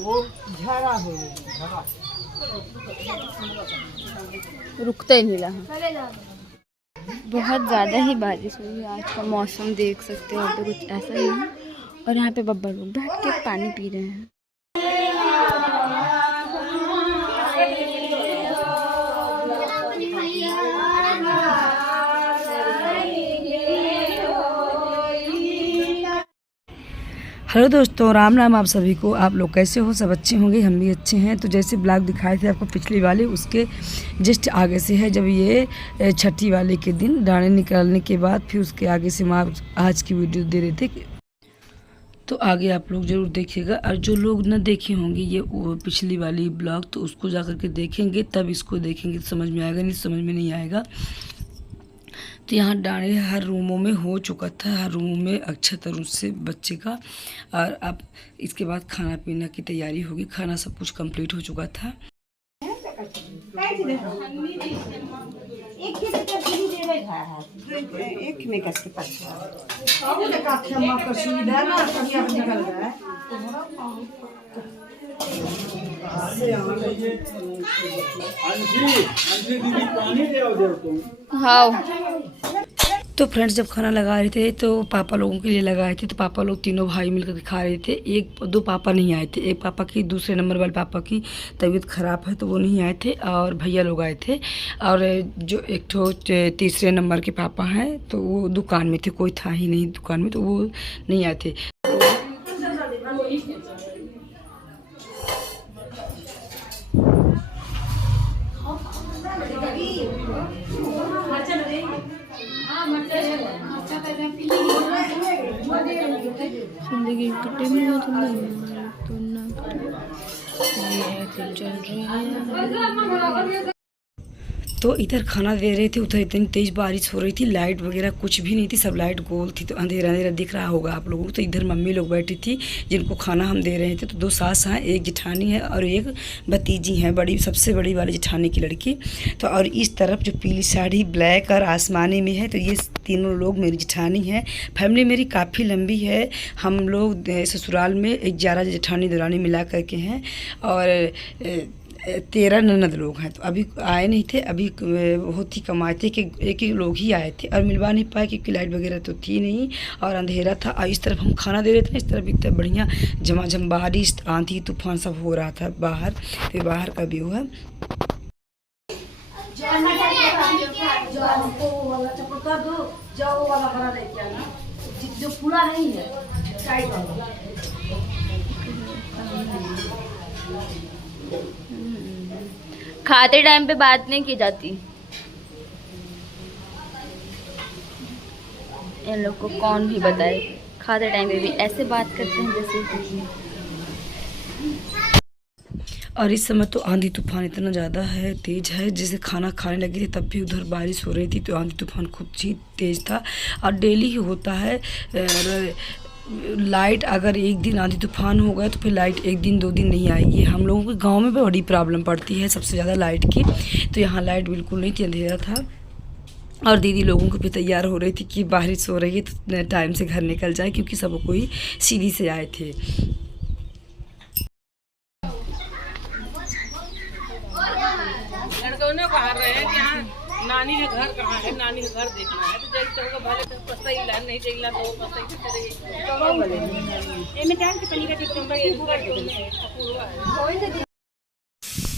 वो झड़ा हो झड़ा रुकता ही नहीं रहा। बहुत ज़्यादा ही बारिश हुई है। आज का मौसम देख सकते हो तो कुछ ऐसा ही है। और यहाँ पे बब्बर लोग बैठ के पानी पी रहे हैं। हेलो दोस्तों, राम राम आप सभी को। आप लोग कैसे हो? सब अच्छे होंगे, हम भी अच्छे हैं। तो जैसे ब्लॉग दिखाए थे आपको पिछली वाले, उसके जस्ट आगे से है जब ये छठी वाले के दिन दाने निकालने के बाद फिर उसके आगे से हम आज की वीडियो दे रहे थे। तो आगे आप लोग ज़रूर देखिएगा। और जो लोग न देखे होंगे ये पिछली वाली ब्लॉग, तो उसको जा कर के देखेंगे, तब इसको देखेंगे तो समझ में आएगा, नहीं समझ में नहीं आएगा। तो यहाँ दाने हर रूमों में हो चुका था, हर रूम में अच्छे रूप से बच्चे का। और अब इसके बाद खाना पीना की तैयारी होगी। खाना सब कुछ कंप्लीट हो चुका था। एक में कसके हाँ। तो फ्रेंड्स जब खाना लगा रहे थे तो पापा लोगों के लिए लगाए थे। तो पापा लोग तीनों भाई मिलकर के खा रहे थे। एक दो पापा नहीं आए थे। एक पापा की, दूसरे नंबर वाले पापा की तबीयत ख़राब है तो वो नहीं आए थे, और भैया लोग आए थे। और जो एक ठो तीसरे नंबर के पापा हैं तो वो दुकान में थे, कोई था ही नहीं दुकान में, तो वो नहीं आए थे। तो इधर खाना दे रहे थे, उधर इतनी तेज़ बारिश हो रही थी, लाइट वगैरह कुछ भी नहीं थी, सब लाइट गोल थी, तो अंधेरा अंधेरा दिख रहा होगा आप लोगों को। तो इधर मम्मी लोग बैठी थी जिनको खाना हम दे रहे थे। तो दो सास हैं, एक जिठानी है और एक भतीजी हैं, बड़ी सबसे बड़ी वाली जिठानी की लड़की। तो और इस तरफ जो पीली साड़ी ब्लैक और आसमानी में है, तो ये तीनों लोग मेरी जिठानी हैं। फैमिली मेरी काफ़ी लंबी है। हम लोग ससुराल में 11 जेठानी दुरानी मिला करके हैं, और 13 ननद लोग हैं। तो अभी आए नहीं थे, अभी बहुत ही कम आए थे कि एक ही लोग ही आए थे, और मिलवा नहीं पाए क्योंकि लाइट वगैरह तो थी नहीं और अंधेरा था। और इस तरफ हम खाना दे रहे थे, इस तरफ इतना बढ़िया झमाझम बारिश, आंधी तूफान सब हो रहा था बाहर। तो बाहर का व्यू है। जो पूरा नहीं है खाते टाइम पे बात नहीं की जाती। इन लोग को कौन भी बताए, खाते टाइम पे भी ऐसे बात करते हैं जैसे। और इस समय तो आंधी तूफान इतना ज़्यादा है, तेज़ है। जैसे खाना खाने लगे थे तब भी उधर बारिश हो रही थी, तो आंधी तूफान खूब ही तेज़ था। और डेली ही होता है। लाइट अगर एक दिन आंधी तूफान हो गया तो फिर लाइट एक दिन दो दिन नहीं आएगी। हम लोगों के गांव में बड़ी प्रॉब्लम पड़ती है सबसे ज़्यादा लाइट की। तो यहाँ लाइट बिल्कुल नहीं थी, अंधेरा था। और दीदी लोगों को भी तैयार हो रही थी कि बारिश हो रही है तो टाइम से घर निकल जाए, क्योंकि सब कोई सीढ़ी से आए थे। बाहर रहे हैं यहाँ नानी के घर कहाँ है, नानी का घर देखना है। तो जैसे तो भले तो पता ही नहीं चाहिए तो पता ही चलेगी।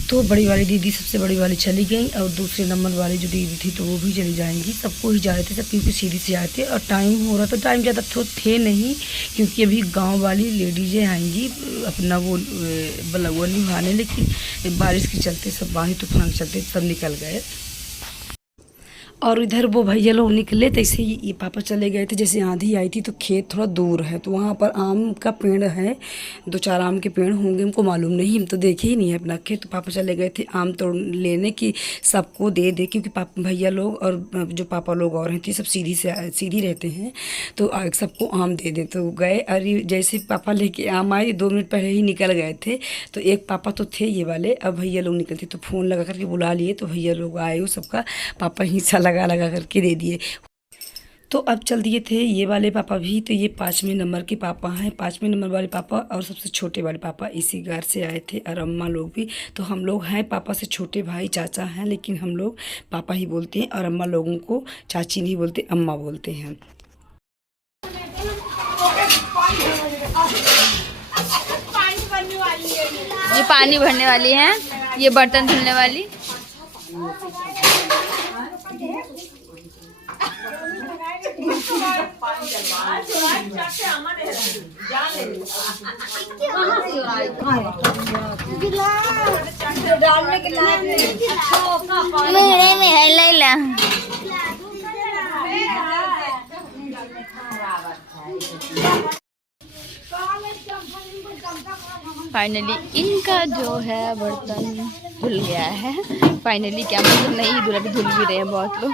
तो बड़ी वाली दीदी, सबसे बड़ी वाली चली गई, और दूसरे नंबर वाली जो दीदी थी तो वो भी चली जाएंगी। सबको ही जा रहे थे सब, क्योंकि सीढ़ी से आए थे और टाइम हो रहा था। टाइम ज़्यादा तो थे नहीं, क्योंकि अभी गांव वाली लेडीजें आएंगी अपना वो बलगुआ निभाने, लेकिन बारिश के चलते सब आंधी तूफान के चलते सब निकल गए। और इधर वो भैया लोग निकले तो ऐसे ही ये पापा चले गए थे। जैसे आंधी आई थी तो खेत थोड़ा दूर है, तो वहाँ पर आम का पेड़ है, 2-4 आम के पेड़ होंगे, हमको मालूम नहीं, हम तो देखे ही नहीं है अपना खेत। तो पापा चले गए थे आम तोड़ लेने की सबको दे दे, क्योंकि पापा भैया लोग और जो पापा लोग और हैं तो सब सीधी रहते हैं, तो सबको आम दे दे। तो गए, अरे जैसे पापा लेके आम आए 2 मिनट पहले ही निकल गए थे। तो एक पापा तो थे ये वाले, अब भैया लोग निकलते तो फ़ोन लगा करके बुला लिए, तो भैया लोग आए, वो सबका पापा हिस्सा लगा करके दे दिए। तो अब चल दिए थे ये वाले पापा भी। तो ये 5वें नंबर के पापा हैं, 5वें नंबर वाले पापा और सबसे छोटे वाले पापा इसी घर से आए थे, और अम्मा लोग भी। तो हम लोग हैं पापा से छोटे भाई, चाचा हैं, लेकिन हम लोग पापा ही बोलते हैं, और अम्मा लोगों को चाची नहीं बोलते, अम्मा बोलते हैं। ये पानी भरने वाली है, ये बर्तन धुलने वाली। फाइनली इनका जो है बर्तन धुल गया है। फाइनली क्या मतलब नहीं धुला, भी धुल भी रहे हैं बहुत लोग।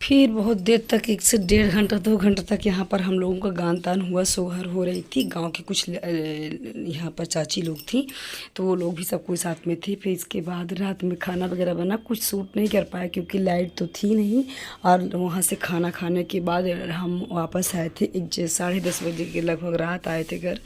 फिर बहुत देर तक 1 से 1.5 घंटा 2 घंटा तक यहाँ पर हम लोगों का गान तान हुआ, सोहर हो रही थी। गांव के कुछ यहाँ पर चाची लोग थी, तो वो लोग भी सब कोई साथ में थे। फिर इसके बाद रात में खाना वगैरह बना, कुछ शूट नहीं कर पाया क्योंकि लाइट तो थी नहीं। और वहाँ से खाना खाने के बाद हम वापस आए थे 10:30 बजे के लगभग रात आए थे घर।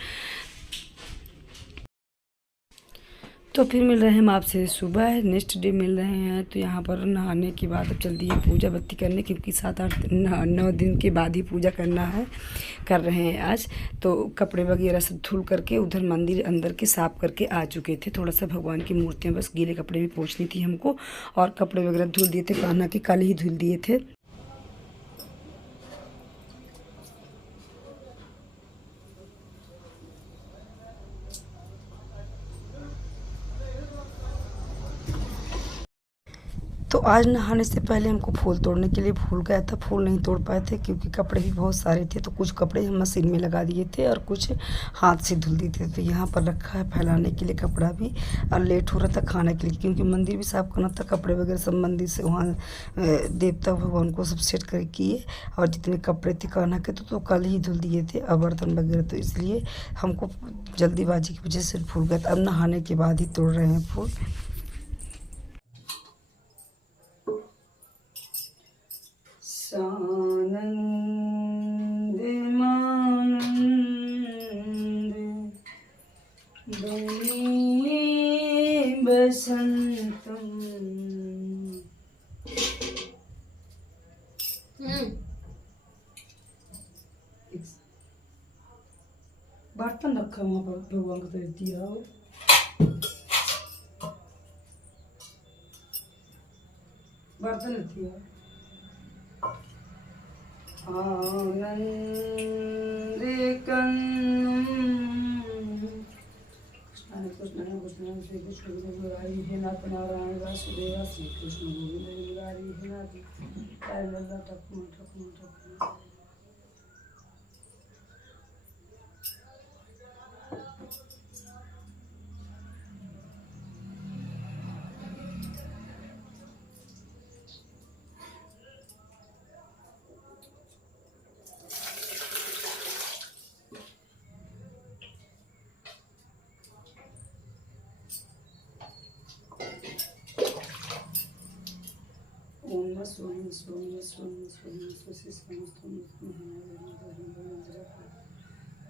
तो फिर मिल रहे हैं हम आपसे सुबह, नेक्स्ट डे मिल रहे हैं। तो यहाँ पर नहाने के बाद अब जल्दी है पूजा बत्ती करने, क्योंकि 7-8-9 दिन के बाद ही पूजा करना है, कर रहे हैं आज। तो कपड़े वगैरह सब धुल करके उधर मंदिर अंदर के साफ़ करके आ चुके थे। थोड़ा सा भगवान की मूर्तियाँ, बस गीले कपड़े भी पोंछनी थी हमको, और कपड़े वगैरह धुल दिए थे, कान्हा के कल ही धुल दिए थे। तो आज नहाने से पहले हमको फूल तोड़ने के लिए भूल गया था, फूल नहीं तोड़ पाए थे क्योंकि कपड़े भी बहुत सारे थे। तो कुछ कपड़े हम मशीन में लगा दिए थे और कुछ हाथ से धुल दिए थे। तो यहाँ पर रखा है फैलाने के लिए कपड़ा भी, और लेट हो रहा था खाने के लिए क्योंकि मंदिर भी साफ़ करना था, कपड़े वगैरह सब मंदिर से वहाँ देवता भगवान को सब सेट कर किए। और जितने कपड़े थे कान्हा के तो कल ही धुल दिए थे और बर्तन वगैरह, तो इसलिए हमको जल्दीबाजी की वजह से भूल गया था। अब नहाने के बाद ही तोड़ रहे हैं फूल। सानंद मानंद बनी बसंतम। बर्तन रखा वहाँ पर भगवान को तो दिया हो। बर्तन दिया आनंद कृष्ण श्री कृष्ण मुरारी हे नाथ नारायण वासुदेव श्री कृष्ण गोविंद मुरारी हे नाथ लल्ला ठकुमा ठकुमा ठकुमा। ओम स्वम स्वम स्वम स्वम स्वसी समस्तम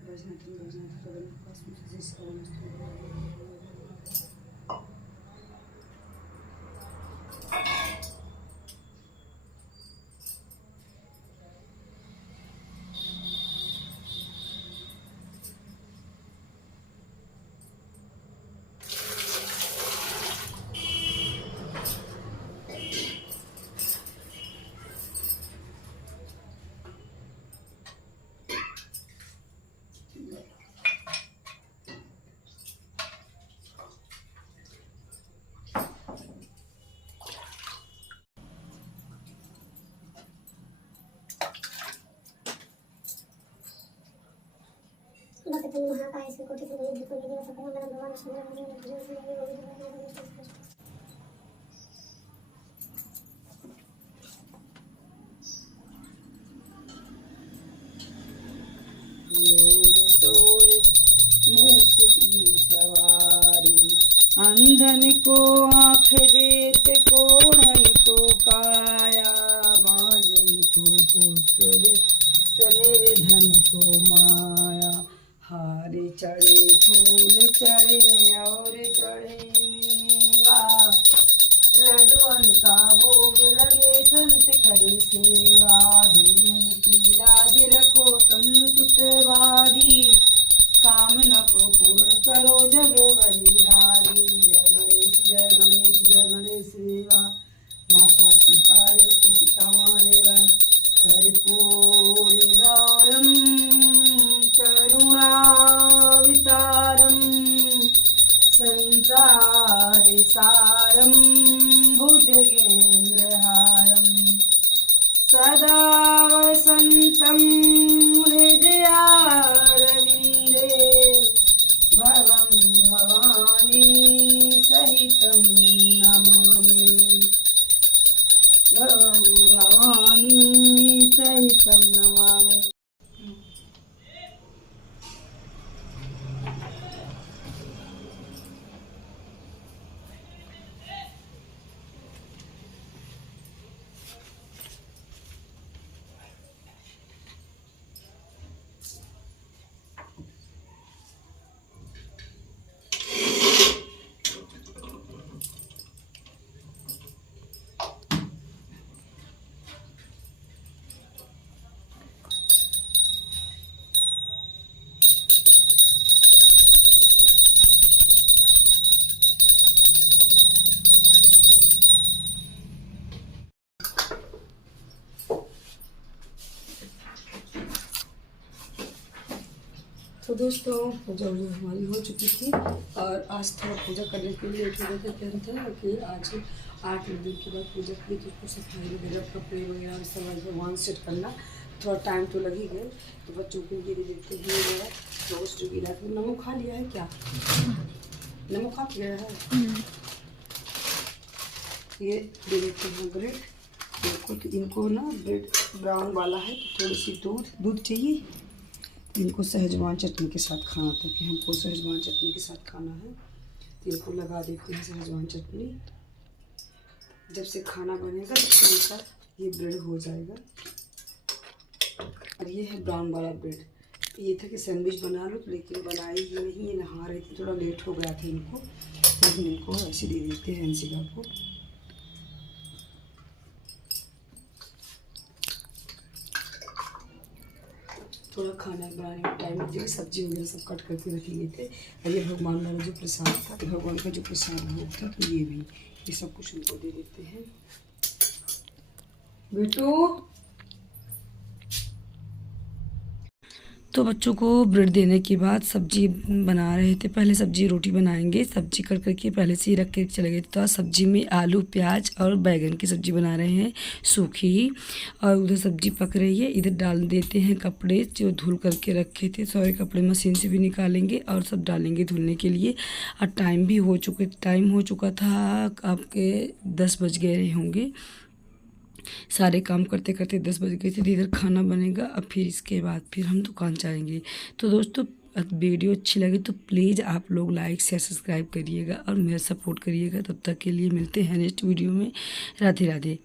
भजनतम भजनतम कस्मिक मूस की सवारी अंधन को आँख देते कोढ़न को काया बाजन को पुत्र चले धन को माया। हारे चढ़े फूल चढ़े और चढ़े मेवा लड्डुअन का भोग लगे संत करे सेवा। धीन की लाज रखो संत सुतवारी कामना को पूर्ण करो जग बलिहारी। जय गणेश जय गणेश जय गणेश देवा। माता की पार्वती पिता महादेवन कर्पूरी गौरम करुणावतारम संसारि सारम भुजगेन्द्रहारम सदा वसन्तं हृदयारविन्दे भवं भवानी सहितं नमामि। भवं भवानी सहितं नमामि। तो दोस्तों पूजा वूजा हमारी हो चुकी थी और आज थोड़ा पूजा करने के लिए लेट हो गए थे कि आज 8 दिन के बाद पूजा की तो उसको सफाई वगैरह कपड़े वगैरह सब भगवान सेट करना थोड़ा टाइम तो लग ही गए। तो बच्चों के लिए देखते हुए मेरा दोस्त जो गिरा था नमक खा लिया है क्या? नमक खा गया है। ये दे देते हैं ब्रेड इनको, तो इनको ना ब्रेड ब्राउन वाला है तो थोड़ी सी दूध चाहिए। इनको सहजवान चटनी के साथ खाना था कि हमको सहजवान चटनी के साथ खाना है, तो इनको लगा देते हैं सहजवान चटनी। जब से खाना बनेगा तब से इनका ये ब्रेड हो जाएगा। और ये है ब्राउन वाला ब्रेड। ये था कि सैंडविच बना लो, लेकिन बनाई ही नहीं, ये नहा रही थी, थोड़ा लेट हो गया था इनको, लेकिन इनको ऐसे दे देते हैं अंशिका को। थोड़ा खाना बनाने में टाइम लग जाएगा, सब्जी वगैरह सब कट करके रख लिए थे। और ये भगवान वाला जो प्रसाद था, भगवान का जो प्रसाद भोग था, तो ये सब कुछ उनको दे देते हैं। बेटू तो बच्चों को ब्रेड देने के बाद सब्जी बना रहे थे। पहले सब्जी रोटी बनाएंगे, सब्जी कर करके पहले से ही रख के चले गए थे। तो सब्जी में आलू प्याज और बैगन की सब्जी बना रहे हैं सूखी, और उधर सब्जी पक रही है। इधर डाल देते हैं कपड़े जो धुल करके रखे थे, सारे कपड़े मशीन से भी निकालेंगे और सब डालेंगे धुलने के लिए। और टाइम हो चुका था, आपके 10 बज गए होंगे। सारे काम करते करते 10 बज गए थे। इधर खाना बनेगा और फिर इसके बाद फिर हम दुकान जाएंगे। तो दोस्तों वीडियो अच्छी लगे तो प्लीज़ आप लोग लाइक शेयर सब्सक्राइब करिएगा और मेरा सपोर्ट करिएगा। तब तक के लिए मिलते हैं नेक्स्ट वीडियो में। राधे राधे।